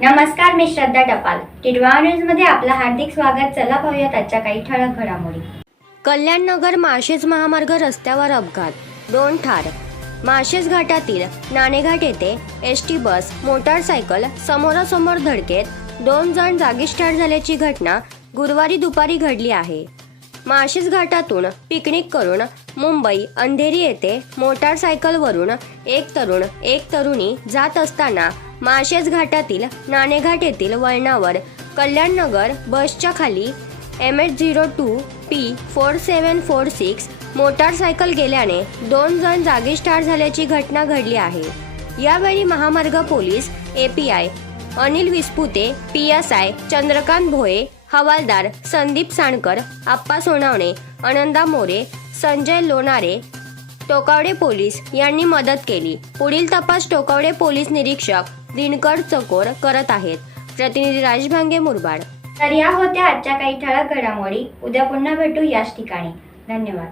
नमस्कार मी श्रद्धा टपाल. टिडवा न्यूजमध्ये आपलं हार्दिक स्वागत. चला पाहूयात आजच्या काही ठळक घडामोडी. कल्याणनगर माशेज महामार्ग रस्त्यावर अपघात. दोन ठार. माशेज घाटातील नाणेघाट येथे एस टी बस मोटारसायकल समोरासमोर धडकेत दोन जण जागीच ठार झाल्याची घटना गुरुवारी दुपारी घडली आहे. माळशेज घाटातून पिकनिक करून मुंबई अंधेरी येथे मोटारसायकलवरून एक तरुण एक तरुणी जात असताना माळशेज घाटातील नाणेघाट येथील वळणावर कल्याणनगर बसच्या खाली M H zero two P four seven four six motorcycle गेल्याने दोन जण जागीच ठार झाल्याची घटना घडली आहे. यावेळी महामार्ग police API Anil Vispute P S I Chandrakant Bhoye हवालदार संदीप साणकर आप्पा सोनावणे आनंदा मोरे संजय लोणारे टोकावडे पोलीस यांनी मदत केली. पुढील तपास टोकावडे पोलीस निरीक्षक दिनकर चकोर करत आहेत. प्रतिनिधी राजभांगे मुरबाड. तर या होत्या आजच्या काही ठळक घडामोडी. उद्या पुन्हा भेटू याच ठिकाणी. धन्यवाद.